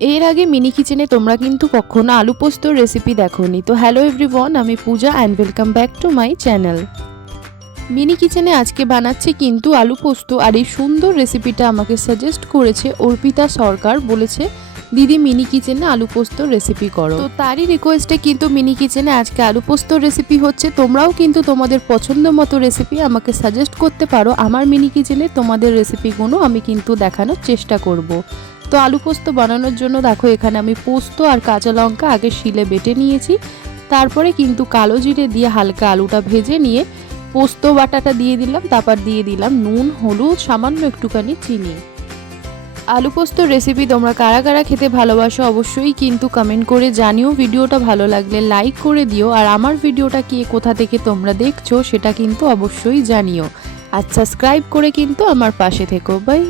এর আগে মিনি কিচেনে তোমরা কিন্তু কখনো আলু পোস্তর রেসিপি দেখোনি। তো হ্যালো এভরিওয়ান আমি Puja and welcome back to my channel mini কিচেনে আজকে বানাচ্ছি কিন্তু আলু পোস্ত, আর এই সুন্দর রেসিপিটা আমাকে সাজেস্ট করেছে অর্পিতা সরকার, বলেছে দিদি মিনি কিচেনে আলু পোস্ত রেসিপি করো। তো তারই রিকোয়েস্টে কিন্তু মিনি কিচেনে আজকে আলু পোস্ত রেসিপি হচ্ছে। তোমরাও কিন্তু তোমাদের পছন্দ মতো রেসিপি আমাকে সাজেস্ট করতে পারো। আমার মিনি কিচেনে তোমাদের রেসিপিগুলো আমি কিন্তু দেখানোর চেষ্টা করব। তো আলু পোস্ত বানানোর জন্য দেখো, এখানে আমি পোস্ত আর কাঁচা লঙ্কা আগে শিলে বেটে নিয়েছি। তারপরে কিন্তু কালো জিরে দিয়ে হালকা আলুটা ভেজে নিয়ে পোস্ত বাটাটা দিয়ে দিলাম। তারপর দিয়ে দিলাম নুন, হলুদ, সামান্য একটুখানি চিনি। আলু পোস্ত রেসিপি তোমরা কারা কারা খেতে ভালোবাসো অবশ্যই কিন্তু কমেন্ট করে জানিও। ভিডিওটা ভালো লাগলে লাইক করে দিও। আর আমার ভিডিওটা কে কোথা থেকে তোমরা দেখছ সেটা কিন্তু অবশ্যই জানিও। আর সাবস্ক্রাইব করে কিন্তু আমার পাশে থেকো। বাই